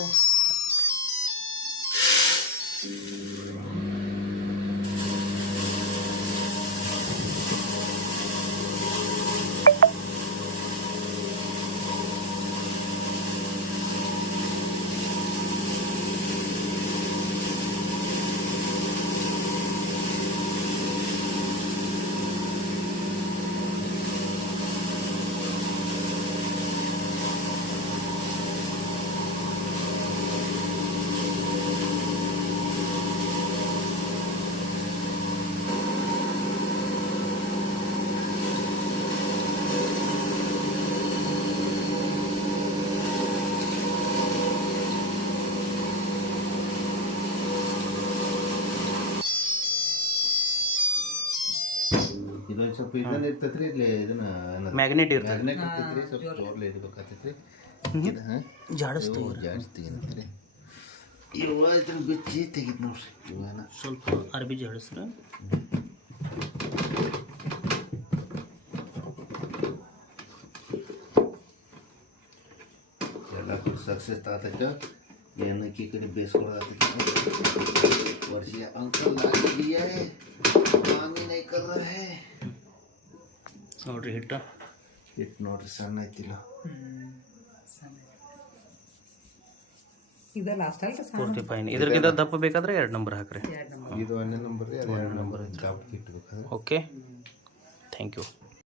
força. ಇದೊಂದು ಸ್ವಲ್ಪ ಇದನ್ನ ಇರ್ತೈತ್ರಿ ಇಲ್ಲಿ ಇದನ್ನ ಮ್ಯಾಗ್ನೆಟ್ ಇರ್ತದೆ ಮ್ಯಾಗ್ನೆಟ್ ಇರ್ತೈತ್ರಿ ಸ್ವಲ್ಪ ಜೋರ್ಲೆ ಇರ್ಬೇಕಾಗ್ತೈತ್ರಿ ಇದು ಹಾಂ ಜಾಡಿಸ್ತು ಜಾಸ್ತಿ ತೆಗಿನತ್ರಿ ಇವ ಇದನ್ನ ಬಿಚ್ಚಿ ತೆಗಿದ್ ನೋಡ್ರಿ ಇವನ ಸ್ವಲ್ಪ ಅರ್ಬಿ ಜಾಡಿಸ್ರ ಎಲ್ಲ ಸಕ್ಸಸ್ ಆಗತೈತೆ ಏನಕ್ಕೆ ಈ ಕಡೆ ಬೇಯಿಸ್ಕೊಳತೈತೆ ನೋಡಿರಿ ಹಿಟ್ಟು. ಹಿಟ್ಟು ನೋಡಿರಿ ಸಣ್ಣ ಐತಿಲ್ಲ. ಪೂರ್ತಿ ಫೈನ್ ದಪ್ಪ ಬೇಕಾದ್ರೆ ಎರಡು ನಂಬರ್ ಹಾಕ್ರಿ. ಇದು ನಂಬರ್ ಎರಡು ನಂಬರ್ ಓಕೆ ಥ್ಯಾಂಕ್ ಯು